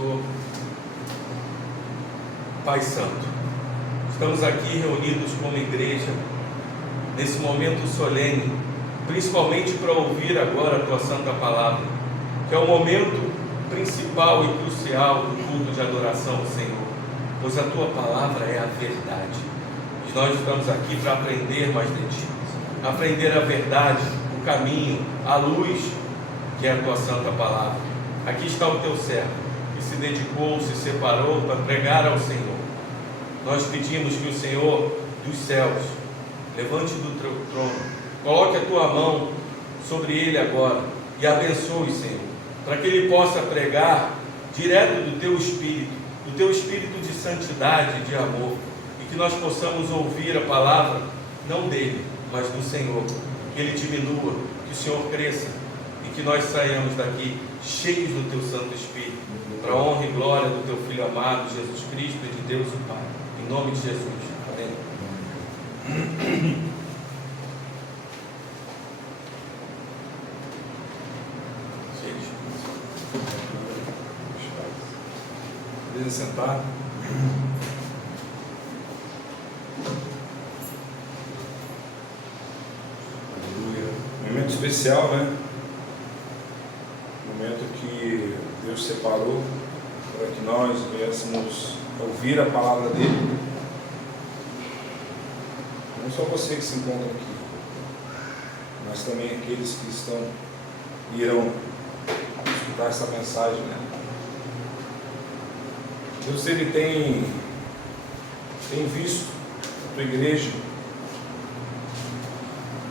Pastor. Pai Santo, estamos aqui reunidos como igreja, nesse momento solene, principalmente para ouvir agora a Tua Santa Palavra, que é o momento principal e crucial do culto de adoração ao Senhor, pois a Tua Palavra é a verdade. E nós estamos aqui para aprender mais de Ti, aprender a verdade, o caminho, a luz, que é a Tua Santa Palavra. Aqui está o Teu servo, que se dedicou, se separou para pregar ao Senhor. Nós pedimos que o Senhor dos céus levante do Teu trono, coloque a Tua mão sobre ele agora e abençoe, Senhor, para que ele possa pregar direto do Teu Espírito de santidade e de amor, e que nós possamos ouvir a palavra, não dele, mas do Senhor, que ele diminua, que o Senhor cresça, e que nós saiamos daqui cheios do Teu Santo Espírito, para a honra e glória do Teu Filho amado, Jesus Cristo, e de Deus o Pai, em nome de Jesus, amém. Podem sentar. Aleluia. Momento especial, né? Momento que Deus separou para que nós viéssemos ouvir a palavra dele. Não só você que se encontra aqui, mas também aqueles que irão escutar essa mensagem, né? Deus, ele tem visto a tua igreja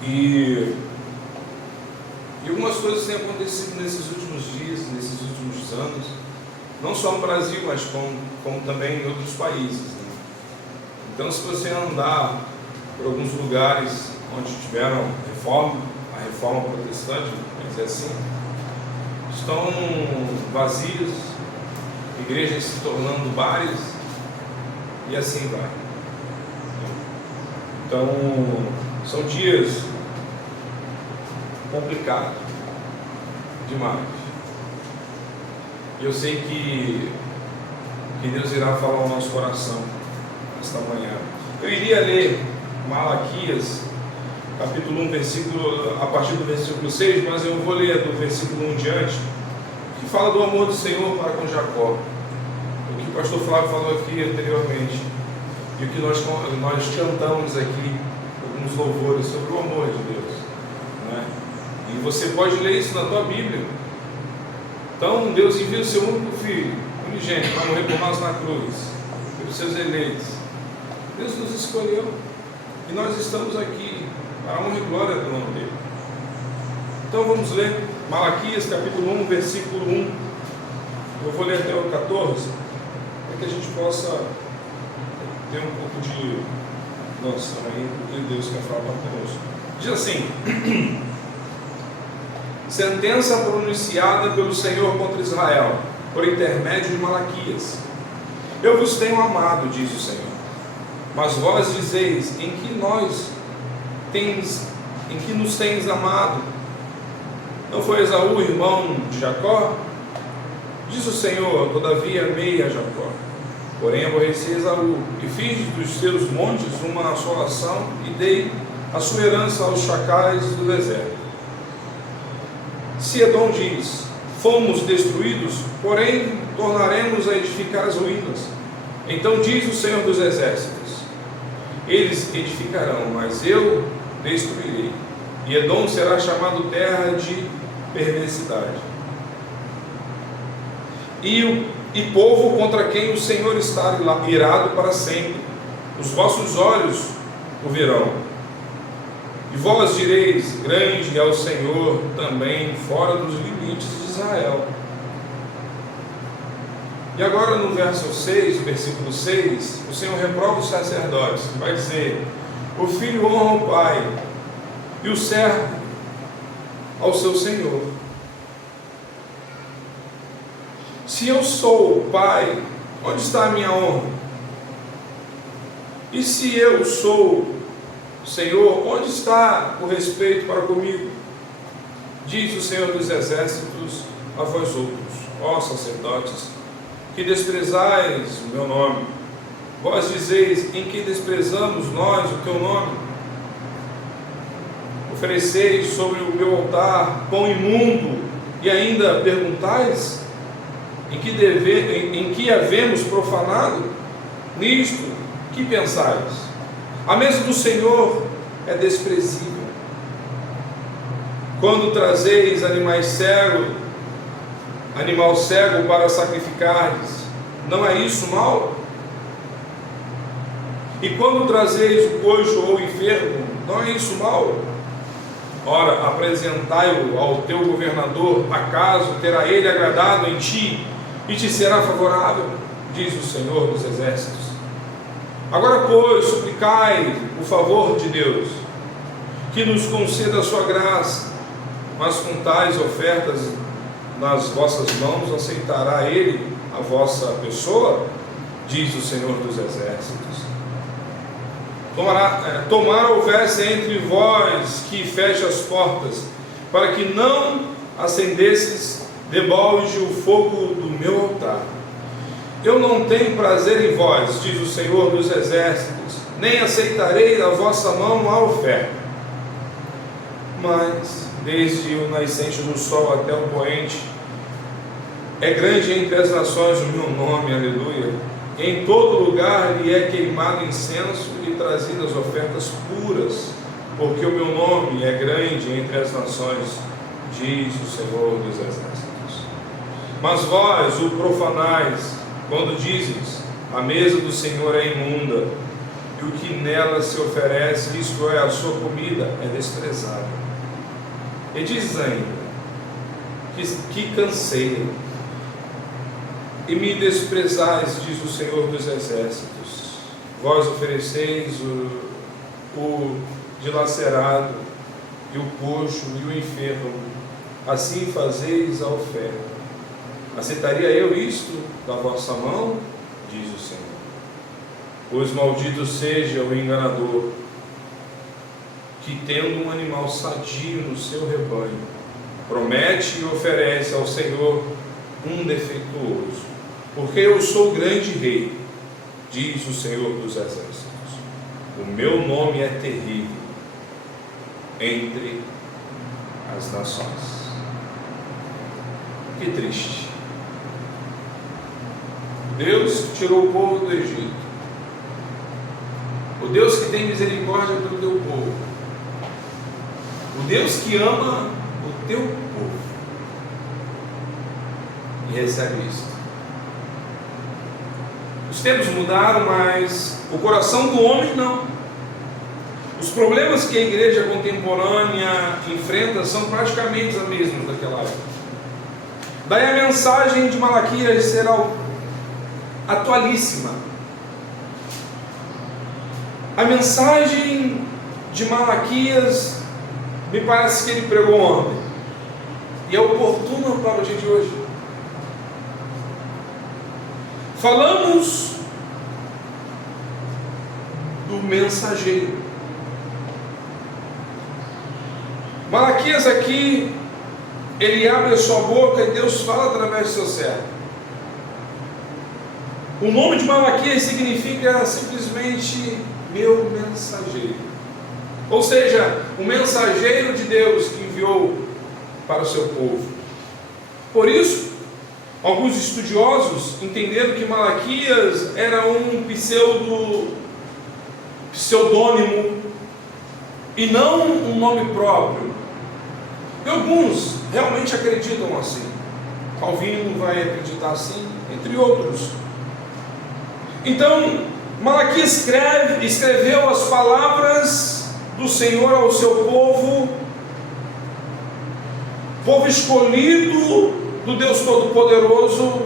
e algumas coisas têm acontecido nesses últimos dias, nesses últimos anos, não só no Brasil, mas como também em outros países, né? Então, se você andar por alguns lugares onde tiveram a reforma protestante, vamos dizer assim, estão vazios, igrejas se tornando bares, e assim vai. Então, são dias complicados demais. E eu sei que Deus irá falar ao nosso coração esta manhã. Eu iria ler Malaquias, capítulo 1, a partir do versículo 6, mas eu vou ler do versículo 1 em diante, que fala do amor do Senhor para com Jacó. O que o pastor Flávio falou aqui anteriormente, e o que nós cantamos aqui, alguns louvores sobre o amor de Deus, não é? E você pode ler isso na tua Bíblia. Então, Deus envia o seu único filho, unigênito, para morrer por nós na cruz, pelos seus eleitos. Deus nos escolheu, e nós estamos aqui para a honra e glória do nome dele. Então vamos ler Malaquias capítulo 1, versículo 1. Eu vou ler até o 14, para que a gente possa ter um pouco de noção aí do que Deus quer falar conosco. Diz assim: sentença pronunciada pelo Senhor contra Israel, por intermédio de Malaquias. Eu vos tenho amado, diz o Senhor, mas vós dizeis: em que nos tens amado? Não foi Esaú, irmão de Jacó? Diz o Senhor: todavia amei a Jacó, porém aborreci Esaú, e fiz dos seus montes uma assolação, e dei a sua herança aos chacais do deserto. Se Edom diz: fomos destruídos, porém tornaremos a edificar as ruínas. Então diz o Senhor dos exércitos: eles edificarão, mas eu destruirei, e Edom será chamado terra de perversidade, e povo contra quem o Senhor está irado para sempre. Os vossos olhos o verão, e vós direis: grande é o Senhor também fora dos limites de Israel. E agora no verso 6, versículo 6, o Senhor reprova os sacerdotes, vai dizer: o filho honra o pai, e o servo ao seu senhor. Se eu sou o pai, onde está a minha honra? E se eu sou o Senhor, onde está o respeito para comigo? Diz o Senhor dos exércitos a vós outros, ó sacerdotes, que desprezais o meu nome. Vós dizeis: em que desprezamos nós o teu nome? Ofereceis sobre o meu altar pão imundo, e ainda perguntais: em que havemos profanado? Nisto, que pensais? A mesa do Senhor é desprezível. Quando trazeis animal cego para sacrificardes, não é isso mal? E quando trazeis o coxo ou o enfermo, não é isso mal? Ora, apresentai-o ao teu governador, acaso terá ele agradado em ti e te será favorável, diz o Senhor dos Exércitos. Agora, pois, suplicai o favor de Deus, que nos conceda a sua graça, mas com tais ofertas nas vossas mãos aceitará ele a vossa pessoa, diz o Senhor dos Exércitos. Tomara houvesse entre vós que feche as portas, para que não acendesses debalde o fogo do meu altar. Eu não tenho prazer em vós, diz o Senhor dos Exércitos, nem aceitarei da vossa mão a oferta. Mas, desde o nascente do sol até o poente, é grande entre as nações o meu nome, aleluia. Em todo lugar lhe é queimado incenso e trazidas ofertas puras, porque o meu nome é grande entre as nações, diz o Senhor dos Exércitos. Mas vós o profanais, quando dizes: a mesa do Senhor é imunda, e o que nela se oferece, isto é, a sua comida, é desprezado. E dizes ainda: que canseira, e me desprezais, diz o Senhor dos Exércitos. Vós ofereceis o dilacerado, e o coxo, e o enfermo, assim fazeis a oferta. Aceitaria eu isto da vossa mão? Diz o Senhor. Pois maldito seja o enganador, que tendo um animal sadio no seu rebanho, promete e oferece ao Senhor um defeituoso. Porque eu sou grande rei, diz o Senhor dos Exércitos. O meu nome é terrível entre as nações. Que triste. Deus que tirou o povo do Egito, o Deus que tem misericórdia pelo teu povo, o Deus que ama o teu povo, e recebe isso. Os tempos mudaram, mas o coração do homem não. Os problemas que a igreja contemporânea enfrenta são praticamente os mesmos daquela época. Daí a mensagem de Malaquias será atualíssima. A mensagem de Malaquias me parece que ele pregou ontem e é oportuna para o dia de hoje. Falamos do mensageiro. Malaquias aqui, ele abre a sua boca e Deus fala através do seu servo. O nome de Malaquias significa simplesmente meu mensageiro. Ou seja, o mensageiro de Deus que enviou para o seu povo. Por isso, alguns estudiosos entenderam que Malaquias era um pseudônimo e não um nome próprio. E alguns realmente acreditam assim. Calvino vai acreditar assim, entre outros. Então, Malaquias escreveu as palavras do Senhor ao seu povo escolhido do Deus Todo-Poderoso,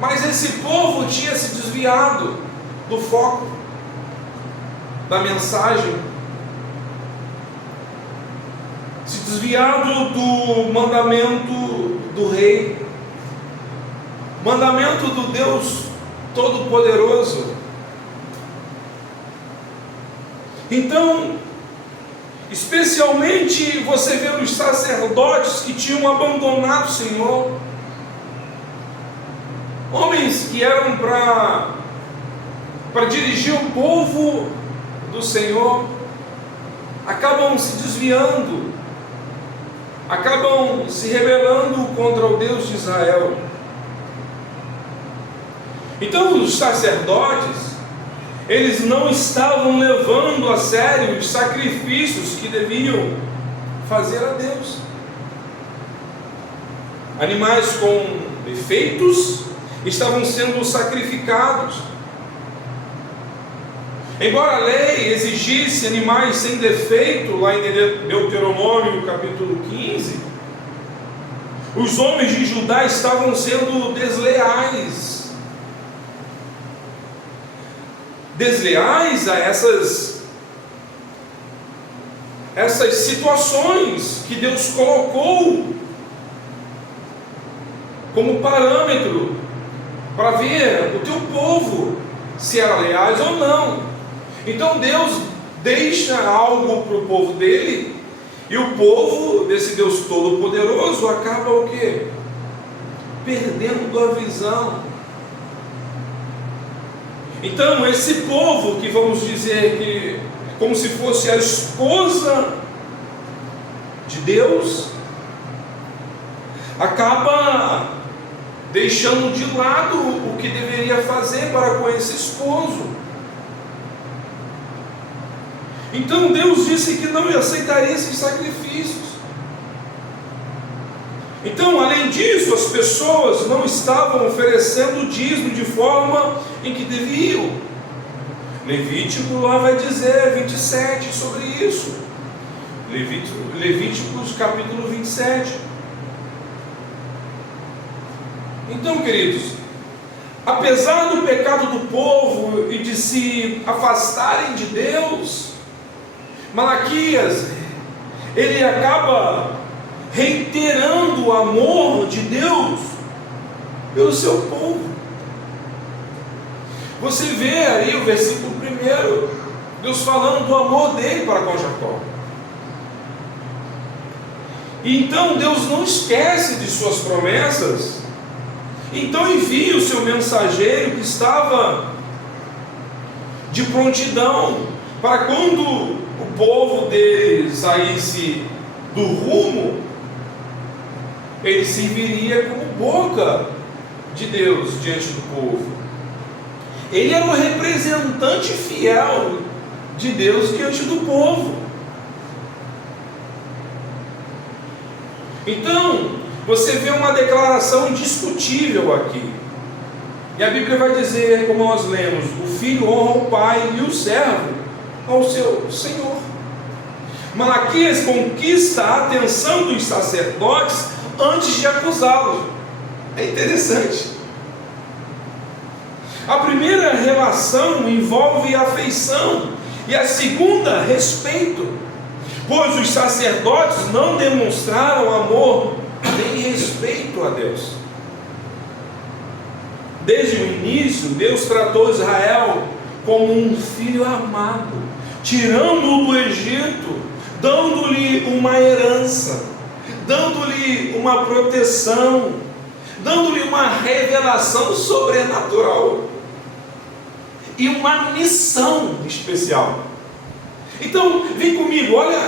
mas esse povo tinha se desviado do foco da mensagem, se desviado do mandamento do rei, mandamento do Deus Todo-Poderoso. Então, especialmente você vê os sacerdotes que tinham abandonado o Senhor, homens que eram para dirigir o povo do Senhor, acabam se desviando, acabam se rebelando contra o Deus de Israel. Então os sacerdotes, eles não estavam levando a sério os sacrifícios que deviam fazer a Deus. Animais com defeitos estavam sendo sacrificados. Embora a lei exigisse animais sem defeito, lá em Deuteronômio capítulo 15, os homens de Judá estavam sendo desleais a essas situações que Deus colocou como parâmetro para ver o teu povo se era leais ou não. Então Deus deixa algo para o povo dele, e o povo desse Deus Todo-Poderoso acaba o quê? Perdendo a visão. Então esse povo, que vamos dizer que é como se fosse a esposa de Deus, acaba deixando de lado o que deveria fazer para com esse esposo. Então Deus disse que não aceitaria esses sacrifícios. Então, além disso, as pessoas não estavam oferecendo o dízimo de forma em que deviam. Levítico lá vai dizer 27 sobre isso. Levíticos capítulo 27. Então, queridos, apesar do pecado do povo e de se afastarem de Deus, Malaquias, ele acaba reiterando o amor de Deus pelo seu povo. Você vê aí o versículo 1, Deus falando do amor dele para com Jacó. E então Deus não esquece de suas promessas. Então envia o seu mensageiro, que estava de prontidão, para quando o povo dele saísse do rumo, ele serviria como boca de Deus diante do povo. Ele era o representante fiel de Deus diante do povo. Então, você vê uma declaração indiscutível aqui. E a Bíblia vai dizer, como nós lemos: o filho honra o pai e o servo ao seu senhor. Malaquias conquista a atenção dos sacerdotes antes de acusá-los. É interessante. A primeira relação envolve afeição, e a segunda, respeito, pois os sacerdotes não demonstraram amor nem respeito a Deus. Desde o início, Deus tratou Israel como um filho amado, tirando-o do Egito, dando-lhe uma herança, dando-lhe uma proteção, dando-lhe uma revelação sobrenatural e uma missão especial. Então, vem comigo, olha,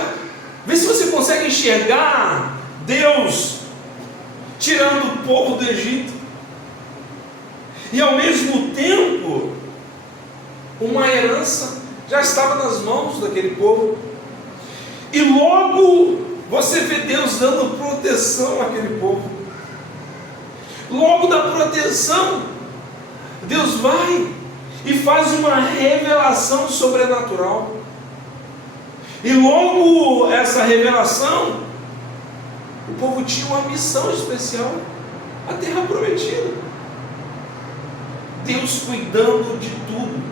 vê se você consegue enxergar Deus tirando o povo do Egito, e ao mesmo tempo uma herança já estava nas mãos daquele povo, e logo você vê Deus dando proteção àquele povo. Logo da proteção, Deus vai e faz uma revelação sobrenatural. E logo essa revelação, o povo tinha uma missão especial: a terra prometida. Deus cuidando de tudo.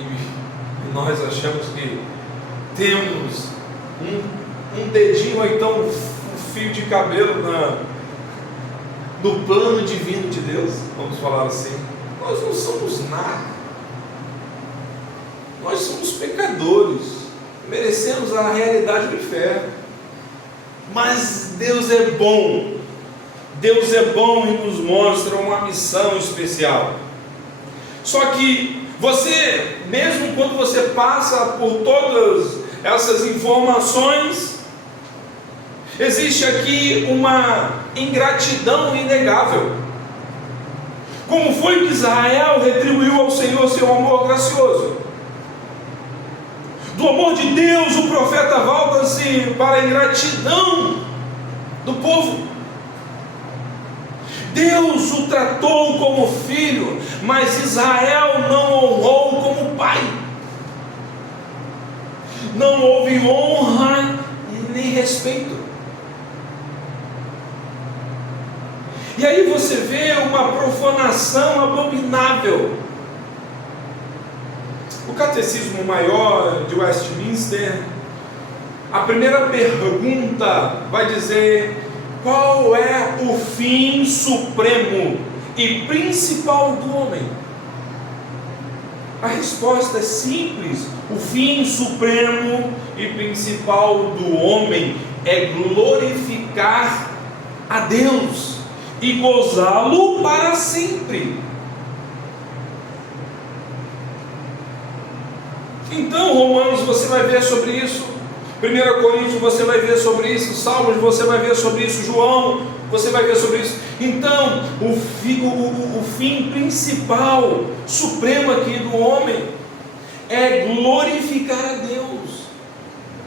E nós achamos que temos um dedinho, ou então um fio de cabelo no plano divino de Deus, vamos falar assim. Nós não somos nada. Nós somos pecadores, merecemos a realidade do inferno. Mas Deus é bom. Deus é bom e nos mostra uma missão especial. Só que você, mesmo quando você passa por todas essas informações, existe aqui uma ingratidão inegável. Como foi que Israel retribuiu ao Senhor seu amor gracioso? Do amor de Deus, o profeta volta-se para a ingratidão do povo. Deus o tratou como filho, mas Israel não honrou como pai. Não houve honra nem respeito. E aí você vê uma profanação abominável. O Catecismo Maior de Westminster, a primeira pergunta vai dizer: qual é o fim supremo e principal do homem? A resposta é simples: o fim supremo e principal do homem é glorificar a Deus e gozá-lo para sempre. Então, Romanos, você vai ver sobre isso. 1 Coríntios, você vai ver sobre isso. Salmos, você vai ver sobre isso. João, você vai ver sobre isso. Então, o fim principal, supremo aqui do homem, é glorificar a Deus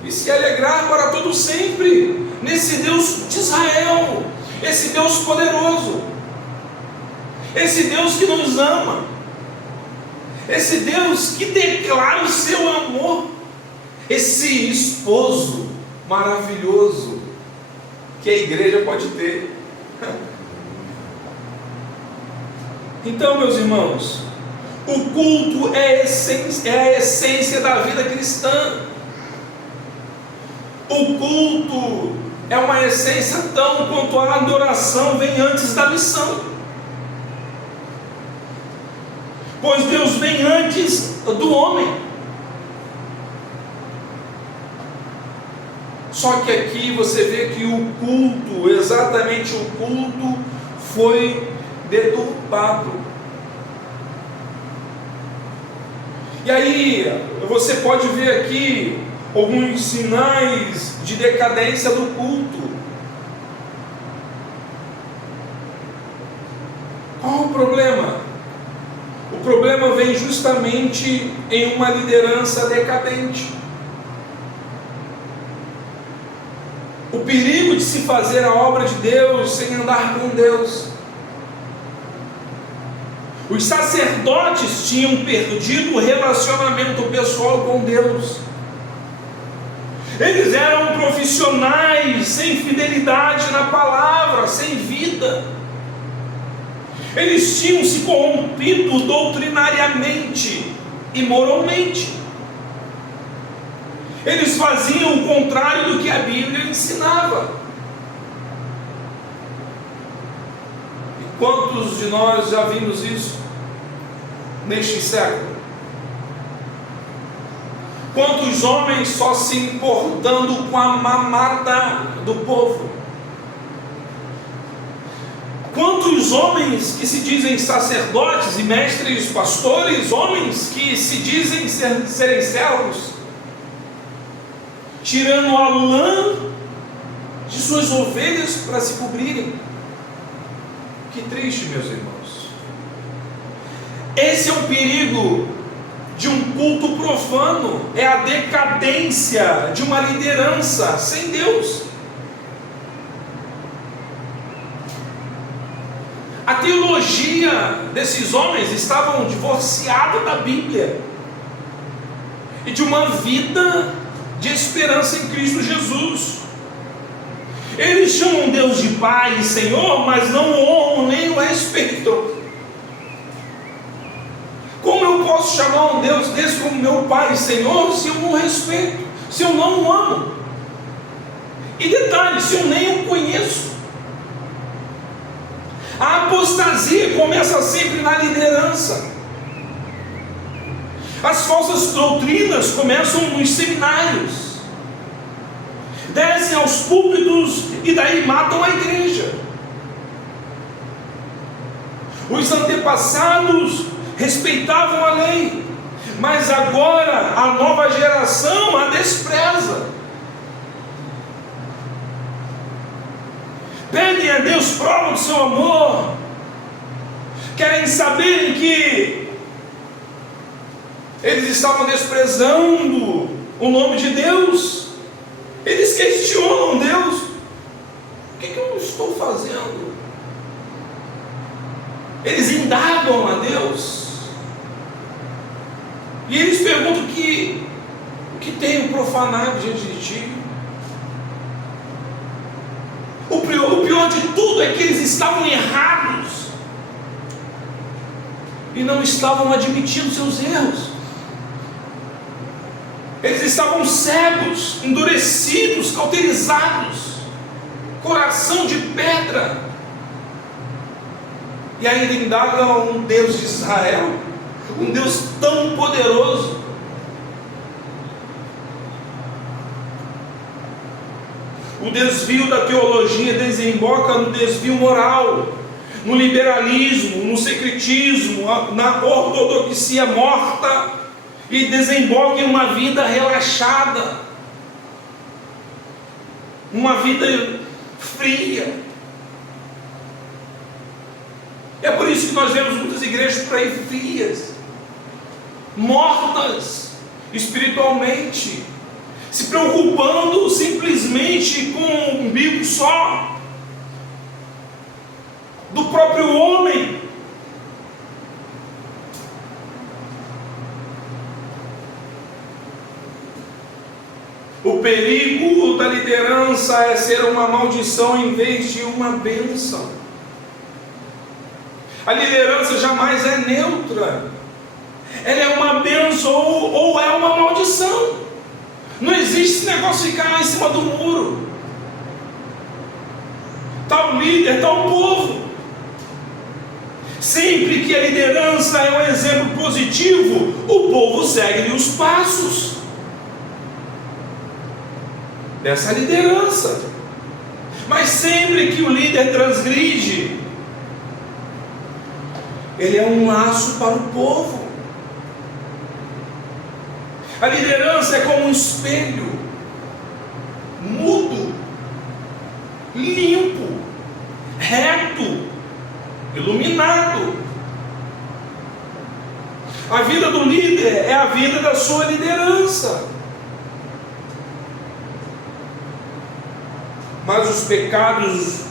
e se alegrar para todo sempre nesse Deus de Israel, esse Deus poderoso, esse Deus que nos ama, esse Deus que declara o seu amor, esse esposo maravilhoso que a igreja pode ter. Então, meus irmãos, o culto é a essência da vida cristã. O culto é uma essência tão quanto a adoração vem antes da missão. Pois Deus vem antes do homem. Só que aqui você vê que o culto, exatamente o culto, foi deturpado. E aí você pode ver aqui alguns sinais de decadência do culto. Qual o problema? O problema vem justamente em uma liderança decadente. O perigo de se fazer a obra de Deus sem andar com Deus. Os sacerdotes tinham perdido o relacionamento pessoal com Deus. Eles eram profissionais sem fidelidade na palavra, sem vida. Eles tinham se corrompido doutrinariamente e moralmente. Eles faziam o contrário do que a Bíblia ensinava. E quantos de nós já vimos isso neste século? Quantos homens só se importando com a mamata do povo? Quantos homens que se dizem sacerdotes e mestres, pastores, homens que se dizem serem servos, tirando a lã de suas ovelhas para se cobrirem? Que triste, meus irmãos. Esse é o perigo de um culto profano, é a decadência de uma liderança sem Deus. A teologia desses homens estavam divorciada da Bíblia e de uma vida de esperança em Cristo Jesus. Eles chamam Deus de Pai e Senhor, mas não o honram nem o respeitam. Como eu posso chamar um Deus desse como meu Pai e Senhor se eu não respeito, se eu não o amo? E detalhe, se eu nem o conheço? A apostasia começa sempre na liderança. As falsas doutrinas começam nos seminários, descem aos púlpitos e daí matam a igreja. Os antepassados respeitavam a lei, mas agora a nova geração a despreza. Pedem a Deus prova do seu amor, querem saber que eles estavam desprezando o nome de Deus. Eles questionam Deus: o que eu estou fazendo? Eles indagam a Deus e eles perguntam: o que tenho profanado diante de ti? O pior de tudo é que eles estavam errados e não estavam admitindo seus erros. Eles estavam cegos, endurecidos, cauterizados, coração de pedra. E ainda indagam um Deus de Israel, um Deus tão poderoso. O desvio da teologia desemboca no desvio moral, no liberalismo, no secretismo, na ortodoxia morta, e desemboca em uma vida relaxada, uma vida fria. É por isso que nós vemos muitas igrejas por aí frias, mortas espiritualmente, se preocupando simplesmente com um umbigo só, do próprio homem. O perigo da liderança é ser uma maldição em vez de uma bênção. A liderança jamais é neutra. Ela é uma bênção ou é uma maldição. Não existe esse negócio de ficar lá em cima do muro. Tal líder, tal povo. Sempre que a liderança é um exemplo positivo, o povo segue-lhe os passos dessa liderança. Mas sempre que o líder transgride, ele é um laço para o povo. A liderança é como um espelho, mudo, limpo, reto, iluminado. A vida do líder é a vida da sua liderança. Mas os pecados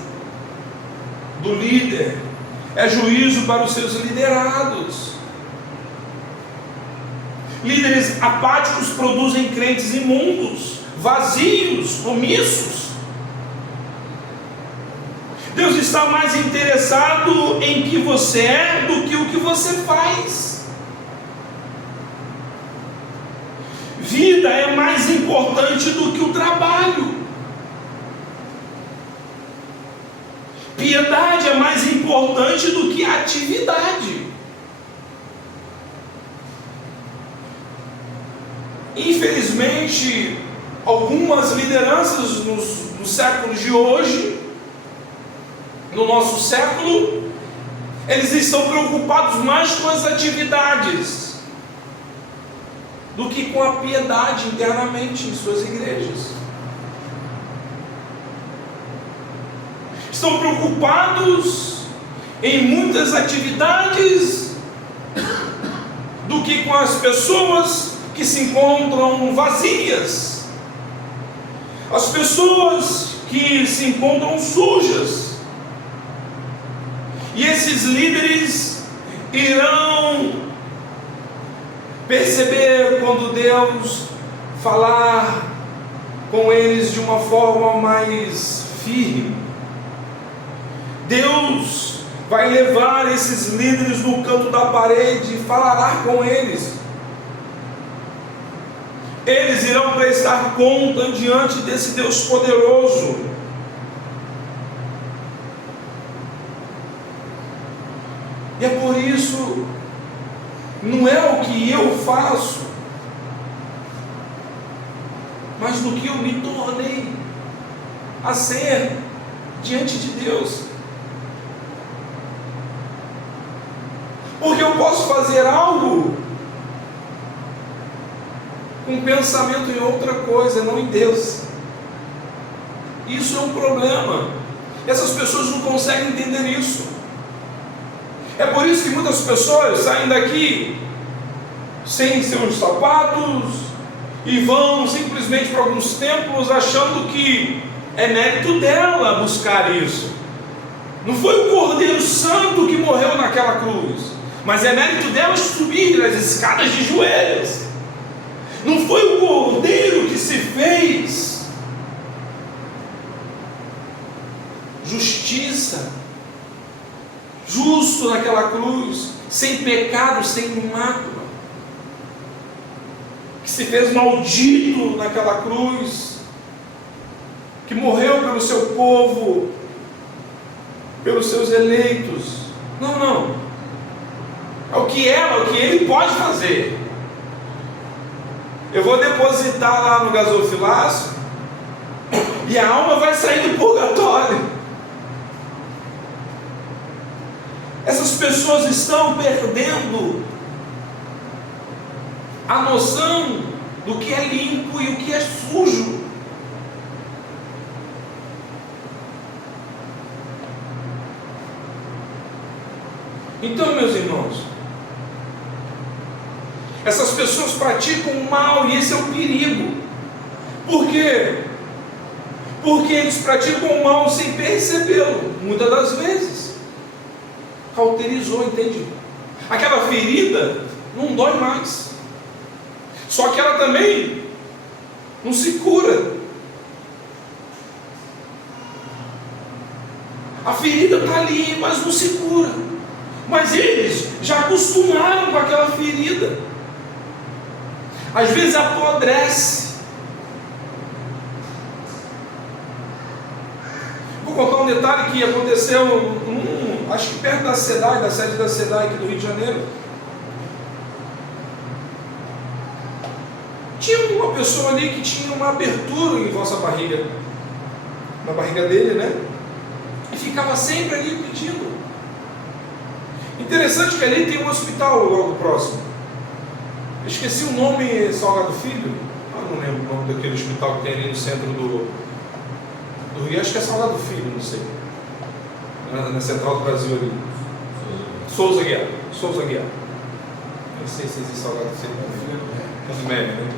do líder é juízo para os seus liderados. Líderes apáticos produzem crentes imundos, vazios, omissos. Deus está mais interessado em que você é do que o que você faz. Vida é mais importante do que o trabalho. Piedade é mais importante do que a atividade. Infelizmente, algumas lideranças nos séculos de hoje, no nosso século, eles estão preocupados mais com as atividades do que com a piedade internamente em suas igrejas. Estão preocupados em muitas atividades do que com as pessoas que se encontram vazias, as pessoas que se encontram sujas. E esses líderes irão perceber quando Deus falar com eles de uma forma mais firme. Deus vai levar esses líderes no canto da parede e falará com eles. Eles irão prestar conta diante desse Deus poderoso. E é por isso, não é o que eu faço, mas no que eu me tornei a ser diante de Deus. Porque eu posso fazer algo com pensamento em outra coisa, não em Deus. Isso é um problema. Essas pessoas não conseguem entender isso. É por isso que muitas pessoas saem daqui sem seus sapatos e vão simplesmente para alguns templos achando que é mérito dela buscar isso. Não foi o Cordeiro Santo que morreu naquela cruz, mas é mérito dela subir as escadas de joelhos. Não foi o Cordeiro que se fez justiça, justo naquela cruz, sem pecado, sem mácula, que se fez maldito naquela cruz, que morreu pelo seu povo, pelos seus eleitos. Não. É o que ele pode fazer. Eu vou depositar lá no gasofilácio e a alma vai sair do purgatório. Essas pessoas estão perdendo a noção do que é limpo e o que é sujo. Então, meus irmãos, essas pessoas praticam o mal, e esse é o perigo. Por quê? Porque eles praticam o mal sem percebê-lo, muitas das vezes. Cauterizou, entende? Aquela ferida não dói mais, só que ela também não se cura. A ferida está ali, mas não se cura. Mas eles já acostumaram com aquela ferida. Às vezes apodrece. Vou contar um detalhe que aconteceu acho que perto da SEDAI, da sede da SEDAI aqui do Rio de Janeiro. Tinha uma pessoa ali que tinha uma abertura em vossa barriga, na barriga dele, né? E ficava sempre ali pedindo. Interessante que ali tem um hospital logo próximo. Eu esqueci o nome, Salgado Filho. Não lembro o nome daquele hospital que tem ali no centro do Rio. Acho que é Salgado Filho, não sei. Na central do Brasil ali. Souza Guiar. Não sei se existe Salgado Filho. Né?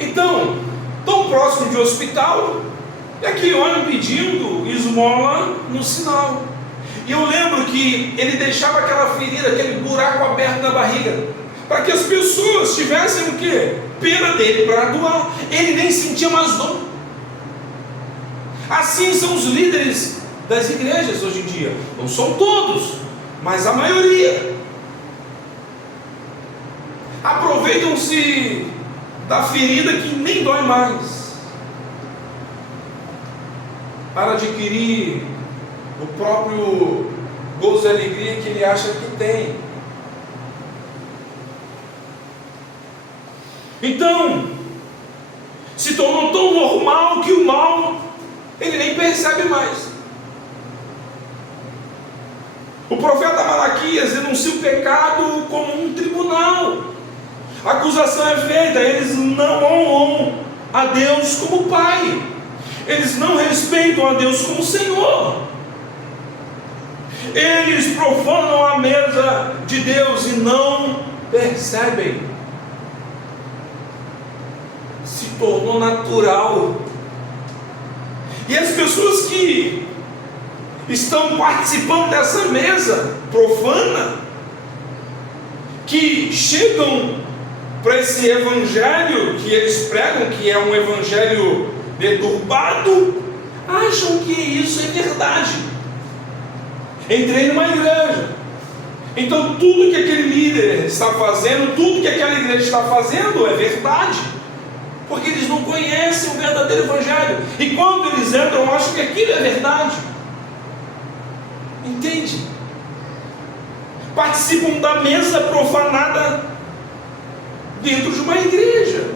Então, tão próximo de hospital, e aquele homem pedindo esmola no sinal. E eu lembro que ele deixava aquela ferida, aquele buraco aberto na barriga, para que as pessoas tivessem o quê? Pena dele para doar. Ele nem sentia mais dor. Assim são os líderes das igrejas hoje em dia. Não são todos, mas a maioria. Aproveitam-se da ferida que nem dói mais, para adquirir o próprio gozo e alegria que ele acha que tem. Então, se tornou tão normal que o mal ele nem percebe mais. O profeta Malaquias denuncia o pecado como um tribunal. A acusação é feita, eles não honram a Deus como Pai, eles não respeitam a Deus como Senhor, eles profanam a mesa de Deus e não percebem. Se tornou natural. E as pessoas que estão participando dessa mesa profana, que chegam para esse evangelho que eles pregam, que é um evangelho deturbado, acham que isso é verdade. Entrei numa igreja, então tudo que aquele líder está fazendo, tudo que aquela igreja está fazendo é verdade, porque eles não conhecem o verdadeiro evangelho, e quando eles entram, acham que aquilo é verdade. Entende? Participam da mesa profanada dentro de uma igreja.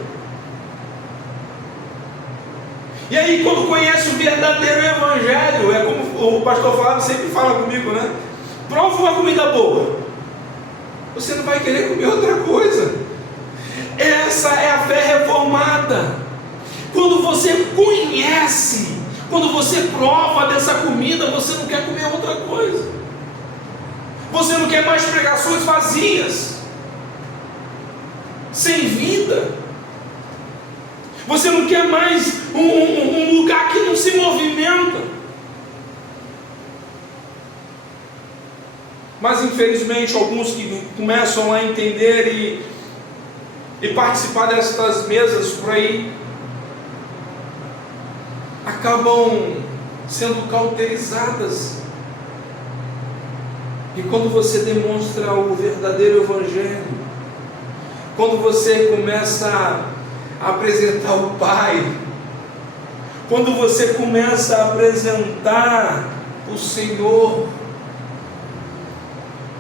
E aí, quando conhece o verdadeiro evangelho, é como o pastor Flávio sempre fala comigo, né? prova uma comida boa, você não vai querer comer outra coisa. Essa é a fé reformada. Quando você conhece, quando você prova dessa comida, você não quer comer outra coisa. Você não quer mais pregações vazias, sem vida. Você não quer mais um lugar que não se movimenta. Mas infelizmente alguns que começam a entender e participar destas mesas por aí, acabam sendo cauterizadas. E quando você demonstra o verdadeiro Evangelho, quando você começa a apresentar o Pai, quando você começa a apresentar o Senhor,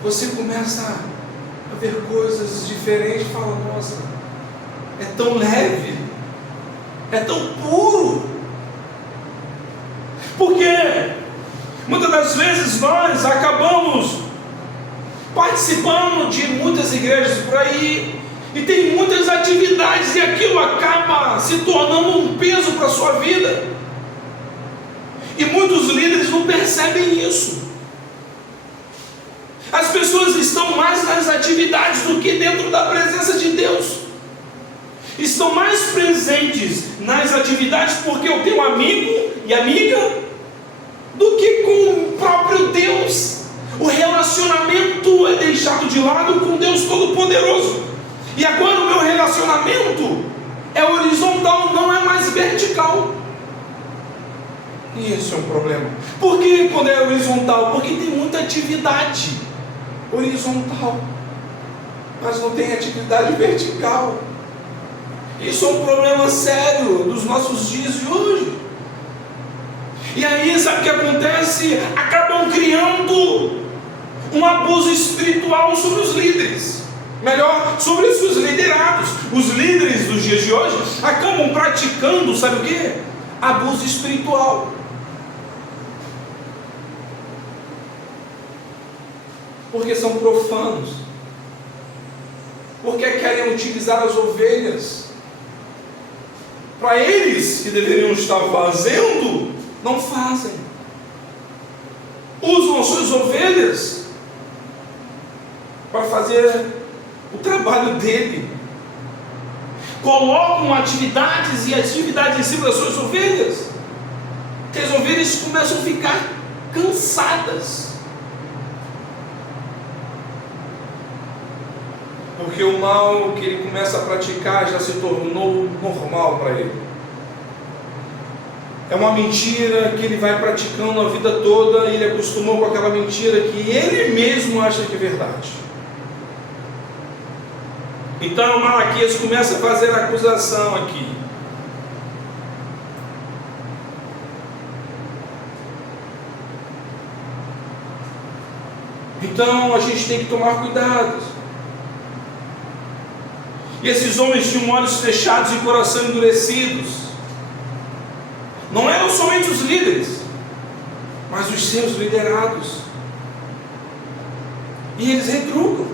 você começa a ver coisas diferentes e fala: nossa, é tão leve, é tão puro. Porque muitas das vezes nós acabamos participando de muitas igrejas por aí, e tem muitas atividades, e aquilo acaba se tornando um peso para a sua vida, e muitos líderes não percebem isso. As pessoas estão mais nas atividades do que dentro da presença de Deus. Estão mais presentes nas atividades porque eu tenho amigo e amiga do que com o próprio Deus. O relacionamento é deixado de lado com Deus Todo-Poderoso. E agora o meu relacionamento é horizontal, não é mais vertical. E esse é um problema. Por que quando é horizontal? Porque tem muita atividade horizontal, mas não tem atividade vertical. Isso é um problema sério dos nossos dias de hoje. E aí, sabe o que acontece? Acabam criando um abuso espiritual sobre os líderes, melhor, sobre os seus liderados. Os líderes dos dias de hoje acabam praticando, sabe o que? Abuso espiritual. Porque são profanos, porque querem utilizar as ovelhas para eles que deveriam estar fazendo, não fazem. Usam as suas ovelhas para fazer o trabalho dele, colocam atividades e atividades em cima das suas ovelhas, que as ovelhas começam a ficar cansadas. Porque o mal que ele começa a praticar já se tornou normal para ele. É uma mentira que ele vai praticando a vida toda, e ele acostumou com aquela mentira que ele mesmo acha que é verdade. Então Malaquias começa a fazer a acusação aqui. Então a gente tem que tomar cuidado. E esses homens tinham olhos fechados e coração endurecidos. Não eram somente os líderes, mas os seus liderados. E eles retrucam: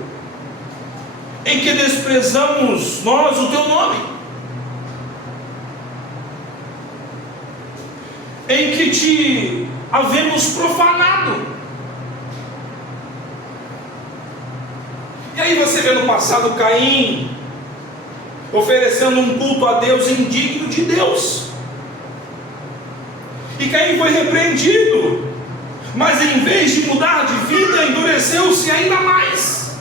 em que desprezamos nós o teu nome? Em que te havemos profanado? E aí você vê no passado Caim oferecendo um culto a Deus indigno de Deus. E Caim foi repreendido, mas em vez de mudar de vida, endureceu-se ainda mais.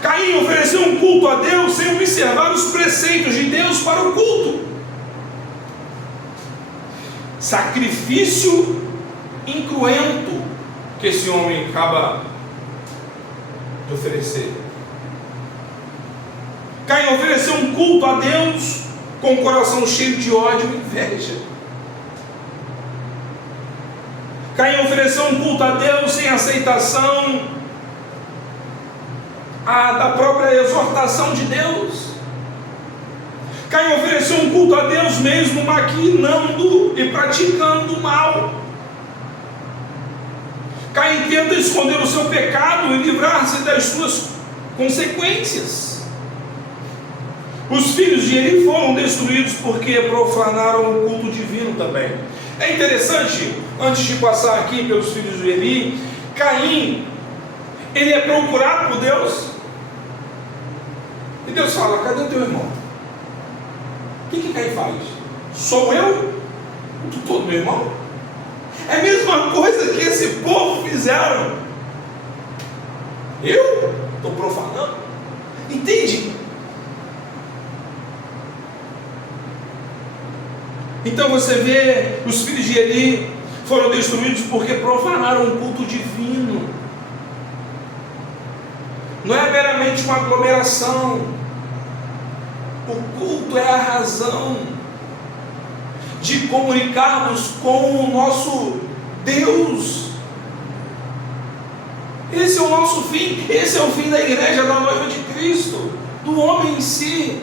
Caim ofereceu um culto a Deus sem observar os preceitos de Deus para o culto. Sacrifício incruento que esse homem acaba de oferecer. Caim ofereceu um culto a Deus com o coração cheio de ódio e inveja. Caim ofereceu um culto a Deus sem aceitação da própria exortação de Deus. Caim ofereceu um culto a Deus mesmo maquinando e praticando o mal. Caim tenta esconder o seu pecado e livrar-se das suas consequências. Os filhos de Eli foram destruídos porque profanaram o culto divino também. É interessante, antes de passar aqui pelos filhos de Eli, Caim, ele é procurado por Deus. E Deus fala: cadê o teu irmão? O que Caim faz? Sou eu? Tu todo meu irmão? É a mesma coisa que esse povo fizeram. Eu estou profanando? Entende? Então você vê, os filhos de Eli foram destruídos porque profanaram o culto divino. Não é meramente uma aglomeração. O culto é a razão de comunicarmos com o nosso Deus. Esse é o nosso fim. Esse é o fim da igreja, da noiva de Cristo, do homem em si.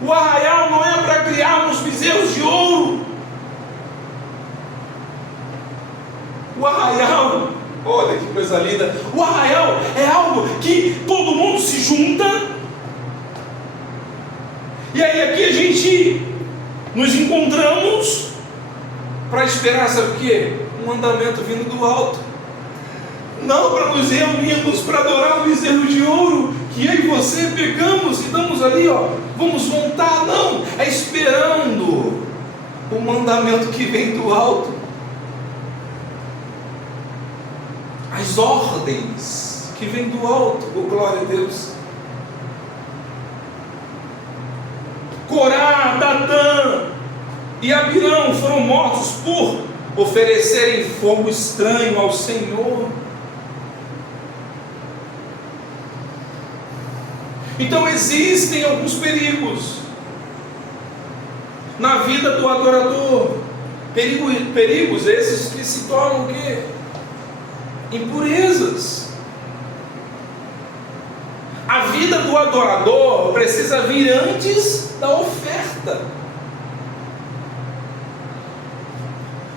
O arraial não é para criarmos bezerros de ouro. O arraial, olha que coisa linda. O arraial é algo que todo mundo se junta. E aí aqui a gente nos encontramos para esperar, sabe o quê? Um mandamento vindo do alto. Não para nos reunirmos para adorar o bezerro de ouro que eu e você pegamos e damos ali, ó, vamos montar. Não, é esperando o mandamento que vem do alto, as ordens que vem do alto. Oh, glória a Deus. Corá, Datã e Abirão foram mortos por oferecerem fogo estranho ao Senhor. Então existem alguns perigos na vida do adorador. Perigos esses que se tornam o quê? Impurezas. A vida do adorador precisa vir antes da oferta.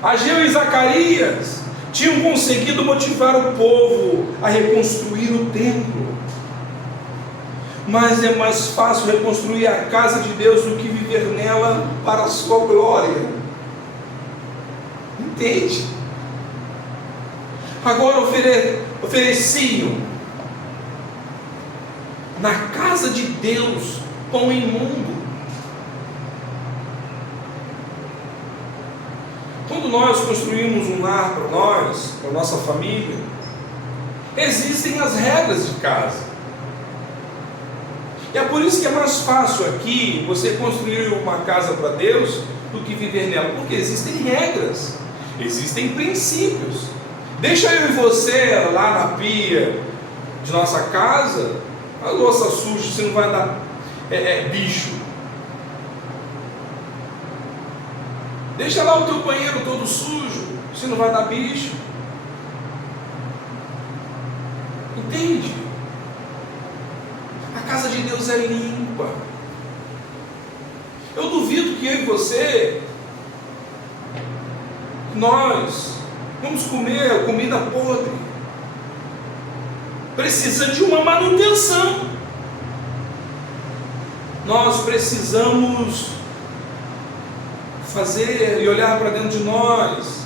Ageu e Zacarias tinham conseguido motivar o povo a reconstruir o templo. Mas é mais fácil reconstruir a casa de Deus do que viver nela para a sua glória. Entende? Agora ofereciam na casa de Deus pão imundo. Quando nós construímos um lar para nós, para a nossa família, existem as regras de casa. E é por isso que é mais fácil aqui você construir uma casa para Deus do que viver nela, porque existem regras, existem princípios. Deixa eu e você lá na pia de nossa casa, a louça suja, você não vai dar bicho. Deixa lá o teu banheiro todo sujo, você não vai dar bicho. Entende? A casa de Deus é limpa. Eu duvido que eu e você, nós vamos comer comida podre. Precisa de uma manutenção. Nós precisamos fazer e olhar para dentro de nós,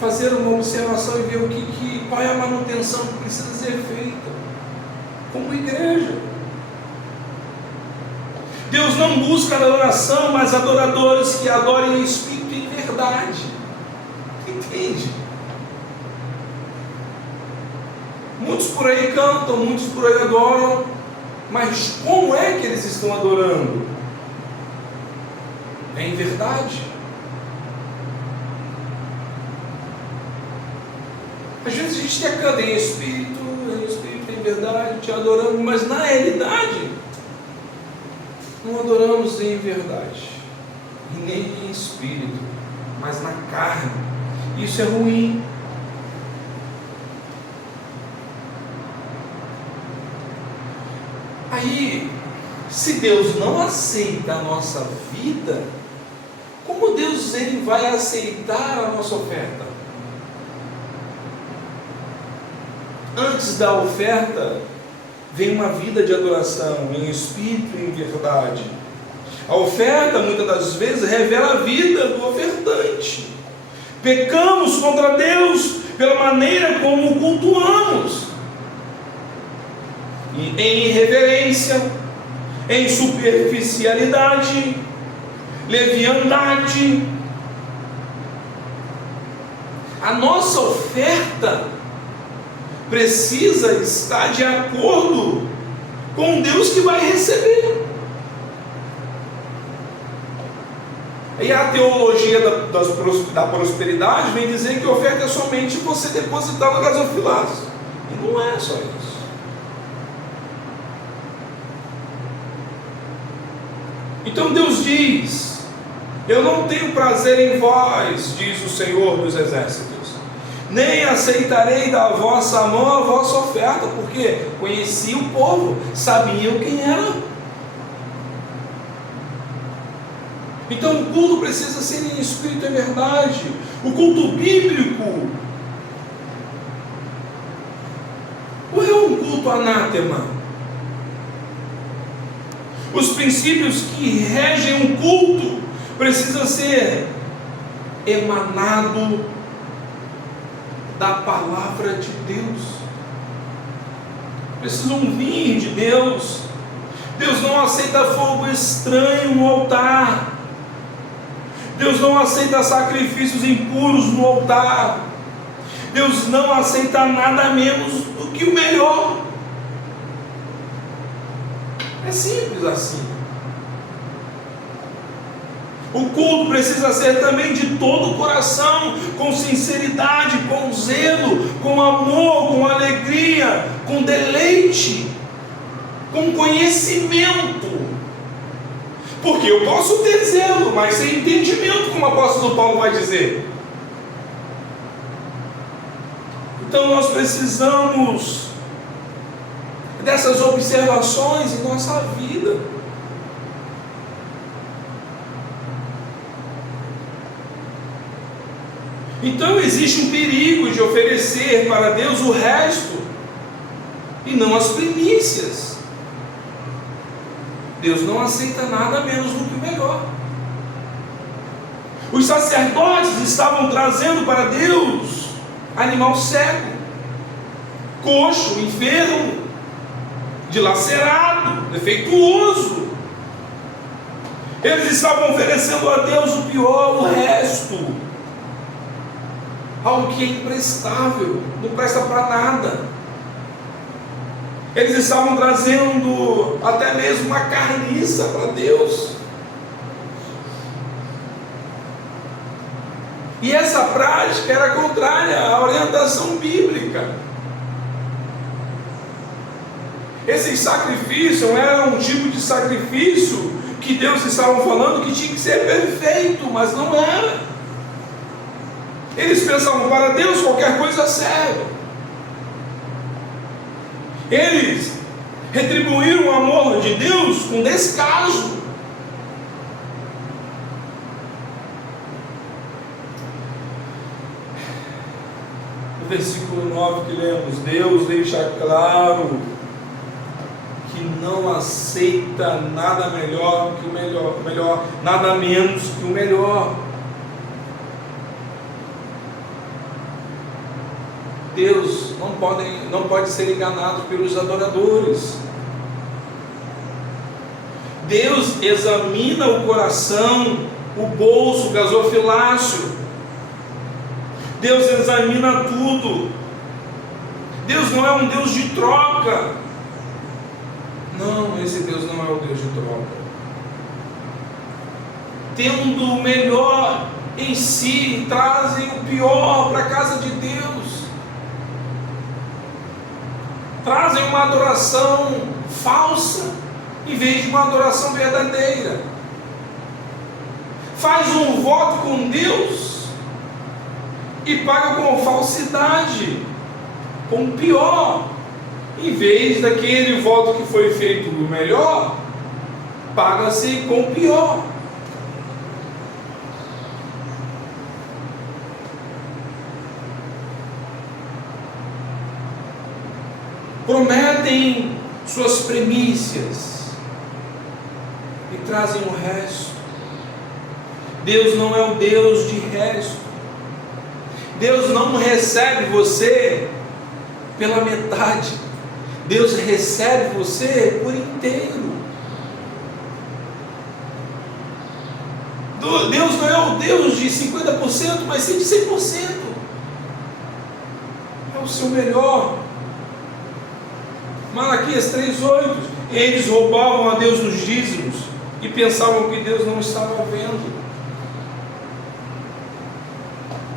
fazer uma observação e ver qual é a manutenção que precisa ser feita como igreja. Deus não busca adoração, mas adoradores que adorem em espírito e em verdade. Entende? Muitos por aí cantam, muitos por aí adoram, mas como é que eles estão adorando? É em verdade? Às vezes a gente até canta em espírito, em verdade, te adorando, mas na realidade não adoramos em verdade, e nem em espírito, mas na carne. Isso é ruim. Aí, se Deus não aceita a nossa vida, como como Deus ele vai aceitar a nossa oferta? Antes da oferta, vem uma vida de adoração, em espírito e em verdade. A oferta, muitas das vezes, revela a vida do ofertante. Pecamos contra Deus pela maneira como o cultuamos. Em irreverência, em superficialidade, leviandade. A nossa oferta precisa estar de acordo com Deus que vai receber. E a teologia da prosperidade vem dizer que a oferta é somente você depositar no gasofilaço. E não é só isso. Então Deus diz: eu não tenho prazer em vós, diz o Senhor dos Exércitos, nem aceitarei da vossa mão a vossa oferta, porque conheci o povo, sabiam quem era. Então o culto precisa ser em espírito e verdade. O culto bíblico não é um culto anátema. Os princípios que regem um culto precisam ser emanado da palavra de Deus, precisam vir de Deus. Deus não aceita fogo estranho no altar. Deus não aceita sacrifícios impuros no altar. Deus não aceita nada menos do que o melhor. É simples assim. O culto precisa ser também de todo o coração, com sinceridade, com zelo, com amor, com alegria, com deleite, com conhecimento. Porque eu posso ter zelo, mas sem entendimento, como o apóstolo Paulo vai dizer. Então nós precisamos dessas observações em nossa vida. Então existe um perigo de oferecer para Deus o resto e não as primícias. Deus não aceita nada menos do que o melhor. Os sacerdotes estavam trazendo para Deus animal cego, coxo, enfermo, dilacerado, defeituoso. Eles estavam oferecendo a Deus o pior, o resto, algo que é imprestável, não presta para nada. Eles estavam trazendo até mesmo uma carniça para Deus. E essa prática era contrária à orientação bíblica. Esses sacrifícios eram um tipo de sacrifício que Deus estava falando que tinha que ser perfeito, mas não era. Eles pensavam, para Deus qualquer coisa serve. Eles retribuíram o amor de Deus com descaso. No versículo 9 que lemos, Deus deixa claro que não aceita nada melhor que o melhor, nada menos que o melhor. Deus não pode ser enganado pelos adoradores. Deus examina o coração, o bolso, o gasofilácio. Deus examina tudo. Deus não é um Deus de troca. Não, esse Deus não é o Deus de troca. Tendo o melhor em si, trazem o pior para a casa de Deus. Trazem uma adoração falsa em vez de uma adoração verdadeira. Faz um voto com Deus e paga com falsidade, com pior, em vez daquele voto que foi feito o melhor, paga-se com pior. prometem suas premissas e trazem o resto. Deus não é o Deus de resto. Deus não recebe você pela metade. Deus recebe você por inteiro. Deus não é o Deus de 50%, mas sim de 100%. É o seu melhor. Malaquias 3:8. Eles roubavam a Deus nos dízimos e pensavam que Deus não estava vendo.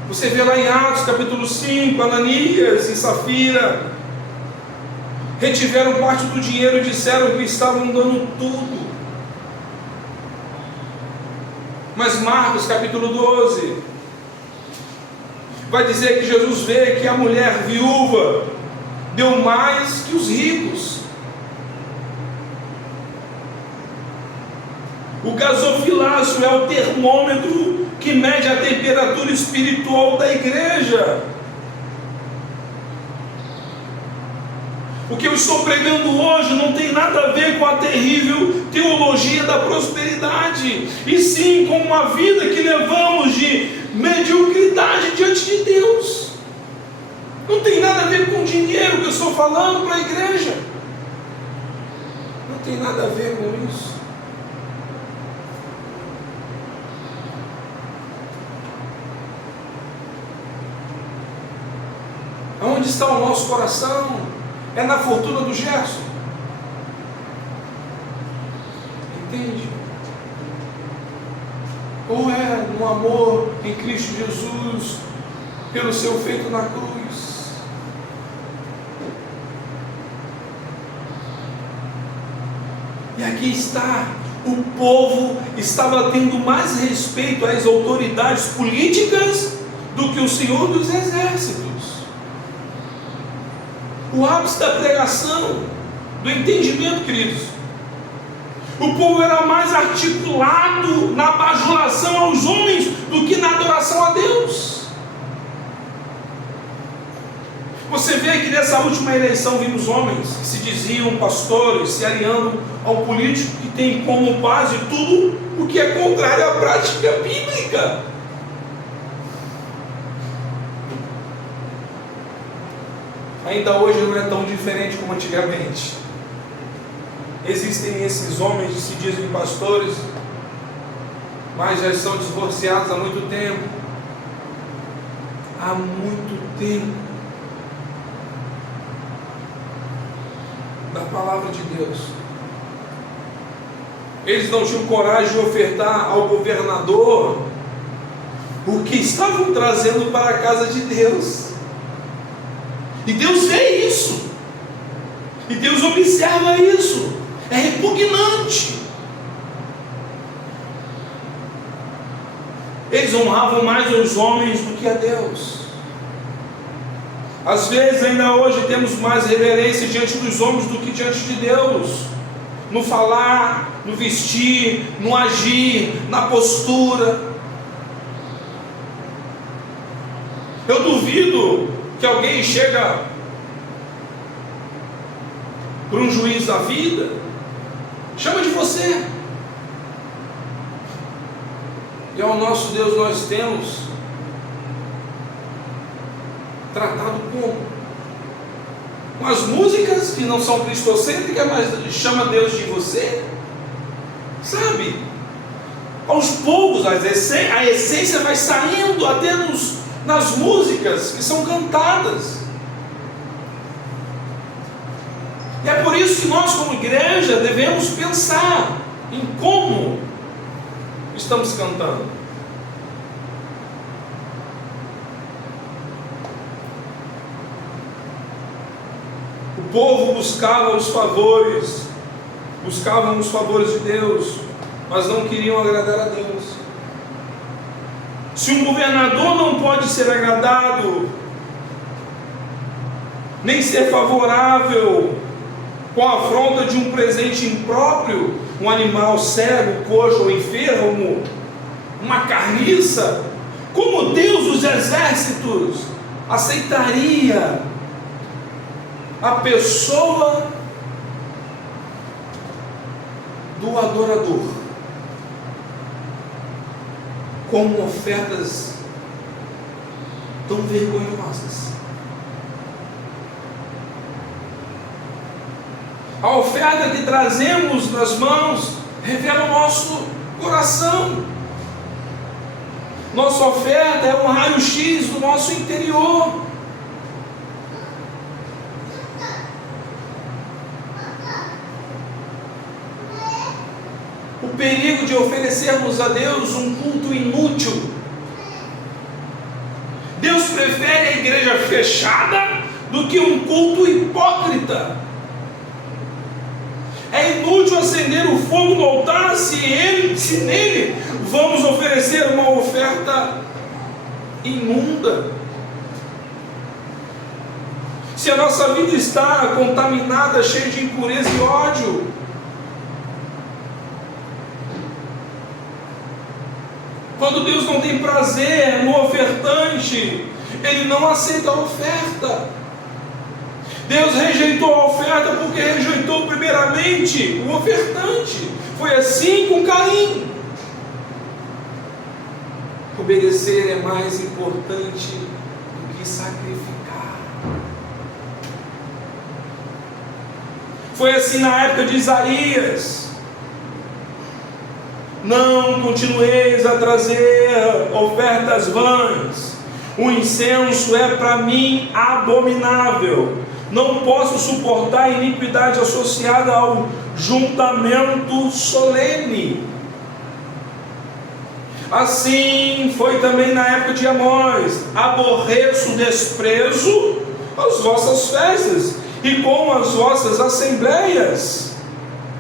Você vê lá em Atos capítulo 5, Ananias e Safira retiveram parte do dinheiro e disseram que estavam dando tudo. Mas Marcos capítulo 12 vai dizer que Jesus vê que a mulher viúva deu mais que os ricos. O gasofilácio é o termômetro que mede a temperatura espiritual da igreja. O que eu estou pregando hoje não tem nada a ver com a terrível teologia da prosperidade, e sim com uma vida que levamos de mediocridade diante de Deus. Não tem nada a ver com o dinheiro que eu estou falando para a igreja. Não tem nada a ver com isso. Aonde está o nosso coração? É na fortuna do Gerson. Entende? Ou é no amor em Cristo Jesus, pelo seu feito na cruz? E aqui está, o povo estava tendo mais respeito às autoridades políticas do que o Senhor dos Exércitos. O ápice da pregação, do entendimento, queridos. O povo era mais articulado na bajulação aos homens do que na adoração a Deus. Você vê que nessa última eleição vimos homens que se diziam pastores, se aliando ao político que tem como base tudo o que é contrário à prática bíblica. Ainda hoje não é tão diferente como antigamente. Existem esses homens que se dizem pastores, mas já estão divorciados há muito tempo. Há muito tempo da palavra de Deus. Eles não tinham coragem de ofertar ao governador o que estavam trazendo para a casa de Deus. E Deus vê isso. E Deus observa isso. É repugnante. Eles honravam mais os homens do que a Deus. Às vezes ainda hoje temos mais reverência diante dos homens do que diante de Deus. No falar, no vestir, no agir, na postura. Eu duvido que alguém chega para um juiz da vida, chama de você. E ao nosso Deus nós temos tratado como? Com as músicas que não são cristocêntricas, mas chama Deus de você. Sabe? Aos poucos a essência vai saindo até nas músicas que são cantadas. E é por isso que nós como igreja devemos pensar em como estamos cantando. O povo buscava os favores de Deus, mas não queriam agradar a Deus. Se um governador não pode ser agradado, nem ser favorável com a afronta de um presente impróprio, um animal cego, coxo ou enfermo, uma carniça, como Deus dos exércitos aceitaria a pessoa do adorador com ofertas tão vergonhosas. A oferta que trazemos nas mãos revela o nosso coração. Nossa oferta é um raio-x do nosso interior. O perigo de oferecermos a Deus um culto inútil. Deus prefere a igreja fechada do que um culto hipócrita. É inútil acender o fogo no altar se nele vamos oferecer uma oferta imunda. Se a nossa vida está contaminada, cheia de impureza e ódio. Quando Deus não tem prazer no ofertante, Ele não aceita a oferta. Deus rejeitou a oferta porque rejeitou primeiramente o ofertante. Foi assim com Caim. Obedecer é mais importante do que sacrificar. Foi assim na época de Isaías. Não continueis a trazer ofertas vãs. O incenso é para mim abominável. Não posso suportar a iniquidade associada ao juntamento solene. Assim foi também na época de Amós. Aborreço o desprezo às vossas festas, e com as vossas assembleias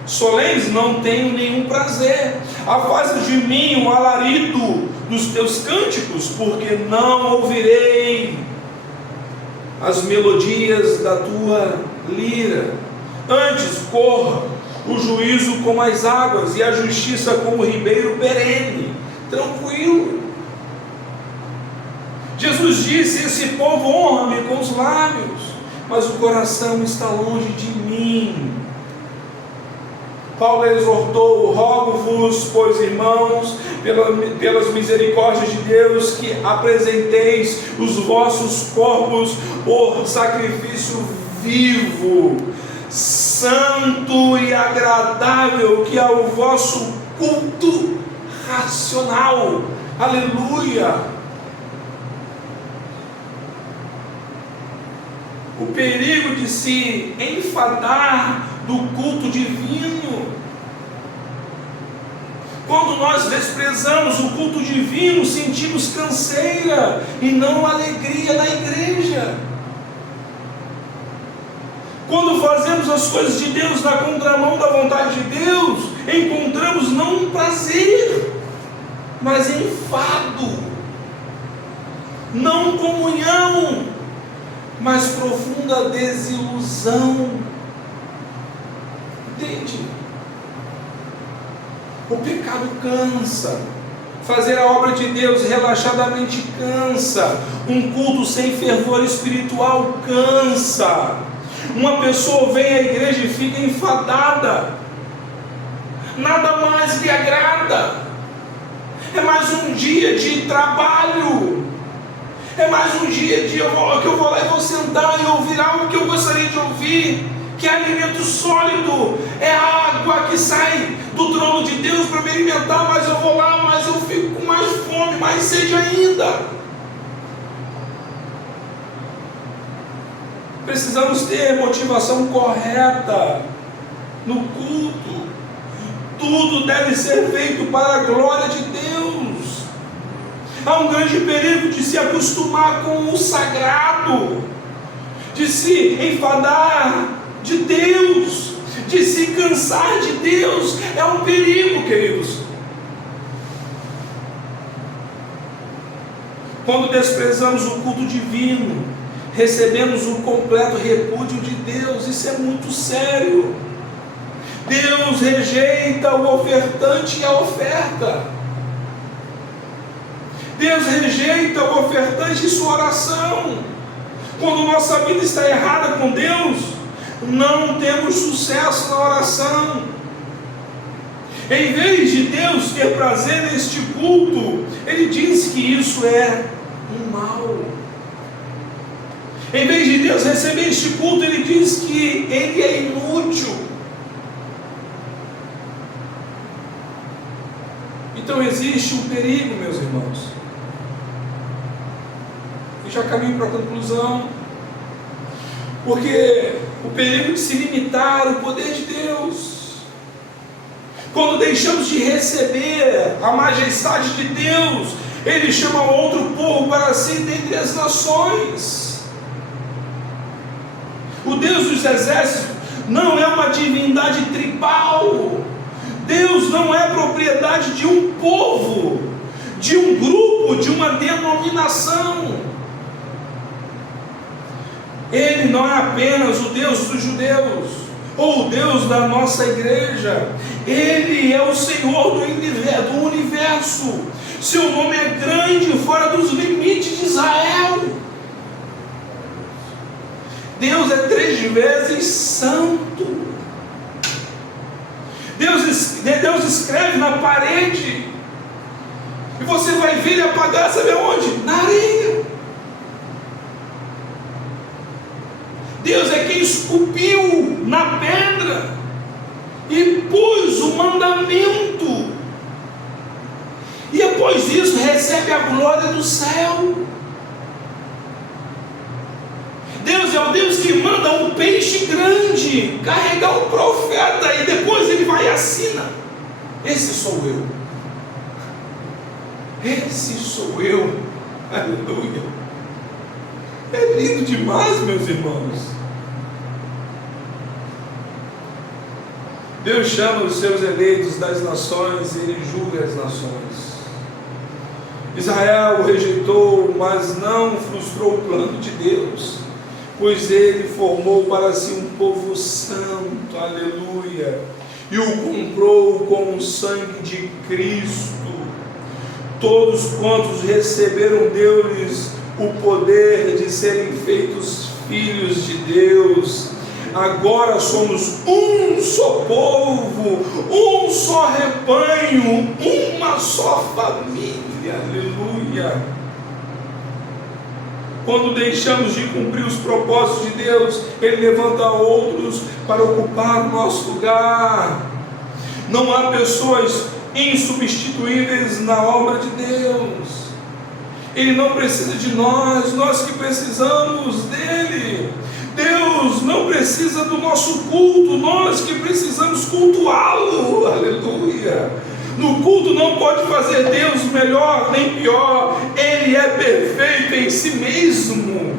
solenes não tenho nenhum prazer. Afasta de mim o alarido dos teus cânticos, porque não ouvirei as melodias da tua lira. Antes corra o juízo como as águas, e a justiça como o ribeiro perene. Tranquilo. Jesus disse: esse povo honra-me com os lábios, mas o coração está longe de mim. Paulo exortou: rogo-vos, pois, irmãos, pelas misericórdias de Deus, que apresenteis os vossos corpos por sacrifício vivo, santo e agradável, que é o vosso culto racional. Aleluia! O perigo de se enfadar do culto divino. Quando nós desprezamos o culto divino, sentimos canseira e não alegria na igreja. Quando fazemos as coisas de Deus na contramão da vontade de Deus, encontramos não um prazer, mas enfado, não comunhão, mas profunda desilusão. Entende? O pecado cansa. Fazer a obra de Deus relaxadamente cansa. Um culto sem fervor espiritual cansa. Uma pessoa vem à igreja e fica enfadada. Nada mais lhe agrada. É mais um dia de trabalho. É mais um dia que eu vou lá e vou sentar e ouvir algo que eu gostaria de ouvir, que é alimento sólido, é a água que sai do trono de Deus para me alimentar, mas eu vou lá, mas eu fico com mais fome, mais sede ainda. Precisamos ter motivação correta no culto. Tudo deve ser feito para a glória de Deus. Há um grande perigo de se acostumar com o sagrado, de se enfadar de Deus, de se cansar de Deus. É um perigo, queridos. Quando desprezamos o culto divino, recebemos um completo repúdio de Deus. Isso é muito sério. Deus rejeita o ofertante e a oferta. Deus rejeita o ofertante e sua oração. Quando nossa vida está errada com Deus, não temos sucesso na oração. Em vez de Deus ter prazer neste culto, Ele diz que isso é um mal. Em vez de Deus receber este culto, Ele diz que ele é inútil. Então existe um perigo, meus irmãos. E já caminho para a conclusão. Porque o perigo de se limitar o poder de Deus. Quando deixamos de receber a majestade de Deus, Ele chama outro povo para si dentre as nações. O Deus dos exércitos não é uma divindade tribal. Deus não é propriedade de um povo, de um grupo, de uma denominação. Ele não é apenas o Deus dos judeus, ou o Deus da nossa igreja. Ele é o Senhor do universo. Seu nome é grande fora dos limites de Israel. Deus é 3 vezes santo. Deus escreve na parede, e você vai ver ele apagar, sabe aonde? Na areia. Deus é quem esculpiu na pedra e pôs o mandamento, e após isso recebe a glória do céu. Deus é o Deus que manda um peixe grande carregar um profeta, e depois ele vai e assina: esse sou eu, esse sou eu. Aleluia. É lindo demais, meus irmãos. Deus chama os seus eleitos das nações e Ele julga as nações. Israel o rejeitou, mas não frustrou o plano de Deus, pois Ele formou para si um povo santo, aleluia, e o comprou com o sangue de Cristo. Todos quantos receberam deu-lhes o poder de serem feitos filhos de Deus. Agora somos um só povo, um só rebanho, uma só família, aleluia. Quando deixamos de cumprir os propósitos de Deus, Ele levanta outros para ocupar o nosso lugar. Não há pessoas insubstituíveis na obra de Deus. Ele não precisa de nós, nós que precisamos dEle. Deus não precisa do nosso culto, nós que precisamos cultuá-lo, aleluia. No culto não pode fazer Deus melhor nem pior, Ele é perfeito em si mesmo.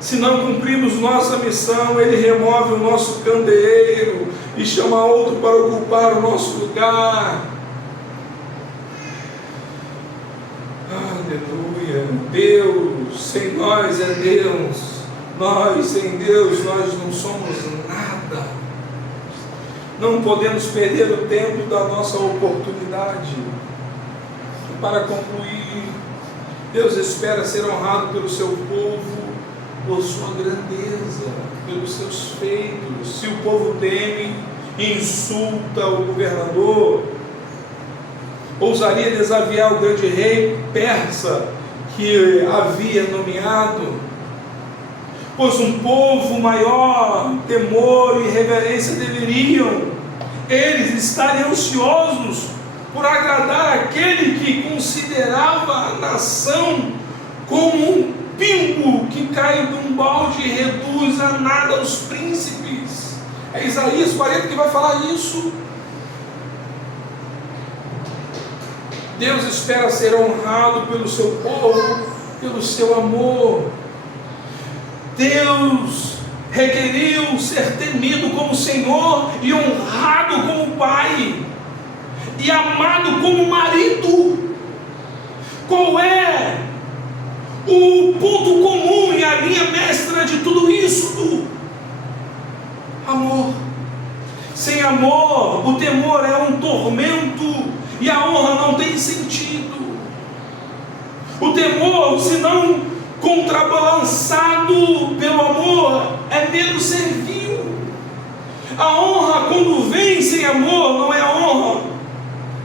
Se não cumprimos nossa missão, Ele remove o nosso candeeiro e chama outro para ocupar o nosso lugar. Aleluia. Deus sem nós é Deus. Nós sem Deus, nós não somos nada. Não podemos perder o tempo da nossa oportunidade. E para concluir, Deus espera ser honrado pelo seu povo, por sua grandeza, pelos seus feitos. Se o povo teme e insulta o governador, ousaria desafiar o grande rei persa que havia nomeado, pois um povo maior temor e reverência deveriam eles estarem ansiosos por agradar aquele que considerava a nação como um pingo que cai de um balde e reduz a nada os príncipes. É Isaías 40 que vai falar isso. Deus espera ser honrado pelo seu povo, pelo seu amor. Deus requeriu ser temido como Senhor e honrado como Pai e amado como marido. Qual é o ponto comum e a linha mestra de tudo isso? Amor. Sem amor, o temor é um tormento e a honra não tem sentido. O temor, se não contrabalançado pelo amor, é menos servil. A honra, quando vem sem amor, não é honra,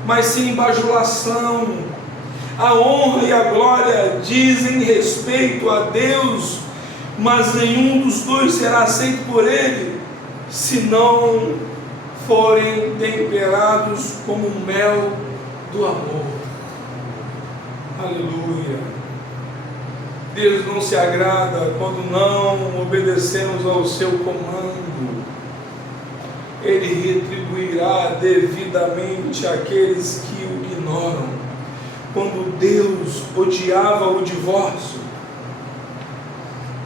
mas sim bajulação. A honra e a glória dizem respeito a Deus, mas nenhum dos dois será aceito por Ele, se não forem temperados como o mel do amor. Aleluia. Deus não se agrada quando não obedecemos ao seu comando. Ele retribuirá devidamente àqueles que o ignoram. Quando Deus odiava o divórcio,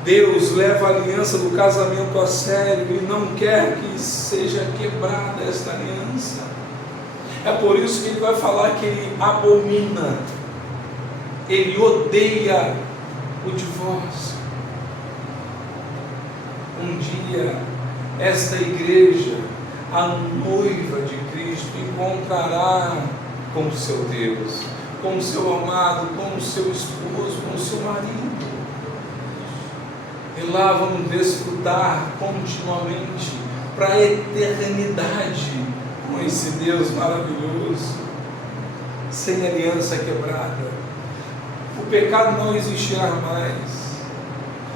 Deus leva a aliança do casamento a sério e não quer que seja quebrada esta aliança. É por isso que Ele vai falar que Ele abomina, Ele odeia o divórcio. Um dia, esta igreja, a noiva de Cristo, encontrará com o seu Deus, com o seu amado, com o seu esposo, com o seu marido. E lá vamos desfrutar continuamente para a eternidade com esse Deus maravilhoso, sem aliança quebrada. O pecado não existirá mais,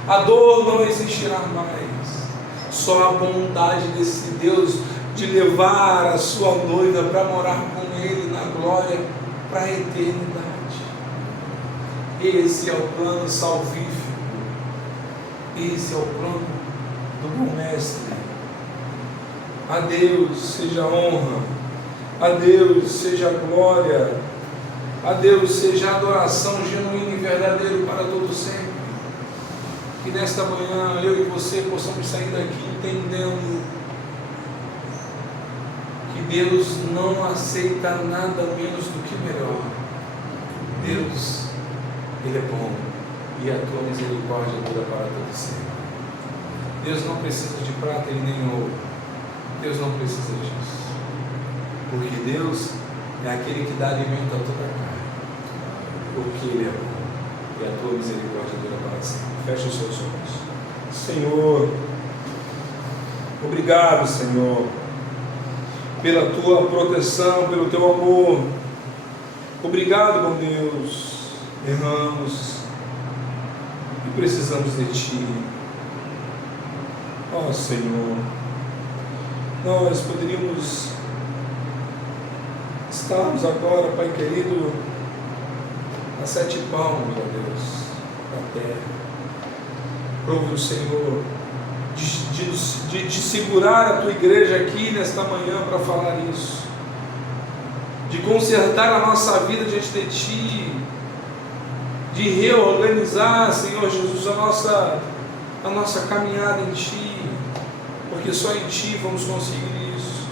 a dor não existirá mais, só a bondade desse Deus de levar a sua noiva para morar com Ele na glória para a eternidade. Esse é o plano salvífico, esse é o plano do bom mestre. A Deus seja a honra, a Deus seja a glória, a Deus seja a adoração genuína e verdadeira para todo sempre. Que nesta manhã eu e você possamos sair daqui entendendo que Deus não aceita nada menos do que melhor. Deus, Ele é bom e a tua misericórdia dura para todo sempre. Deus não precisa de prata e nem ouro. Deus não precisa disso, porque Deus é aquele que dá alimento a toda a carne, porque Ele é bom e a tua misericórdia dura para sempre. Feche os seus olhos. Senhor, obrigado, Senhor, pela tua proteção, pelo teu amor. Obrigado, meu Deus. Erramos e precisamos de Ti. Ó Senhor, nós poderíamos estarmos agora, Pai querido, a 7 palmos, meu Deus, da terra. Prove o Senhor de segurar a Tua igreja aqui nesta manhã para falar isso, de consertar a nossa vida diante de Ti, de reorganizar, Senhor Jesus, a nossa caminhada em Ti, porque só em Ti vamos conseguir isso.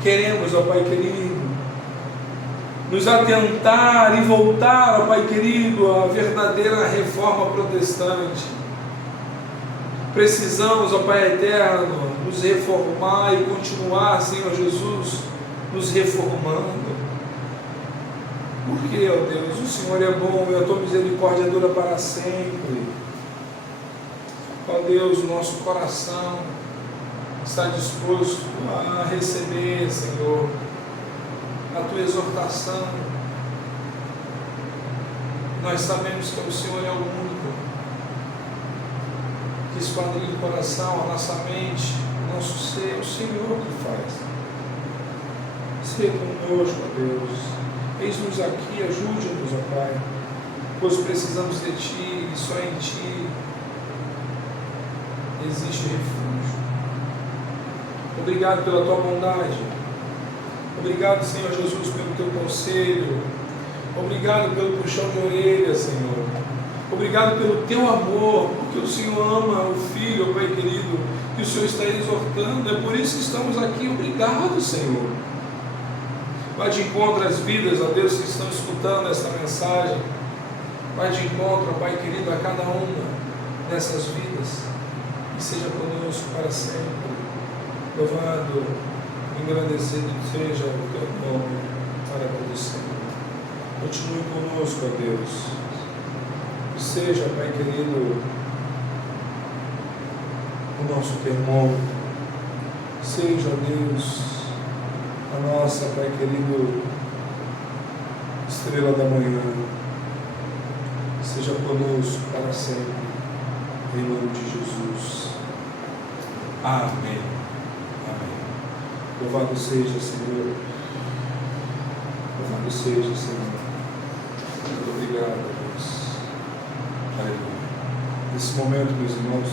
Queremos, ó Pai querido, nos atentar e voltar, ó Pai querido, à verdadeira reforma protestante. Precisamos, ó Pai eterno, nos reformar e continuar, Senhor Jesus, nos reformando. Porque, ó Deus, o Senhor é bom e a Tua misericórdia dura para sempre. Ó Deus, o nosso coração está disposto a receber, Senhor, a Tua exortação. Nós sabemos que o Senhor é o único que esquadrinha o coração, a nossa mente, o nosso ser, o Senhor que faz. Seja conosco, ó Deus. Eis-nos aqui, ajude-nos, ó Pai, pois precisamos de Ti e só em Ti existe refúgio. Obrigado pela Tua bondade. Obrigado, Senhor Jesus, pelo Teu conselho. Obrigado pelo puxão de orelha, Senhor. Obrigado pelo Teu amor, porque o Senhor ama o Filho, ó Pai querido, que o Senhor está exortando. É por isso que estamos aqui. Obrigado, Senhor. Vai de encontro às vidas, ó Deus, que estão escutando esta mensagem. Vai de encontro, ó Pai querido, a cada uma dessas vidas. E seja conosco para sempre. Louvado, engrandecido seja o Teu nome para todo sempre. Continue conosco, ó Deus. Seja, Pai querido, o nosso termômetro. Seja, Deus, a nossa, Pai querido, estrela da manhã. Seja conosco para sempre, em nome de Jesus. Amém. Amém. Louvado seja, Senhor. Louvado seja, Senhor. Muito obrigado, Deus. Aleluia. Nesse momento, meus irmãos,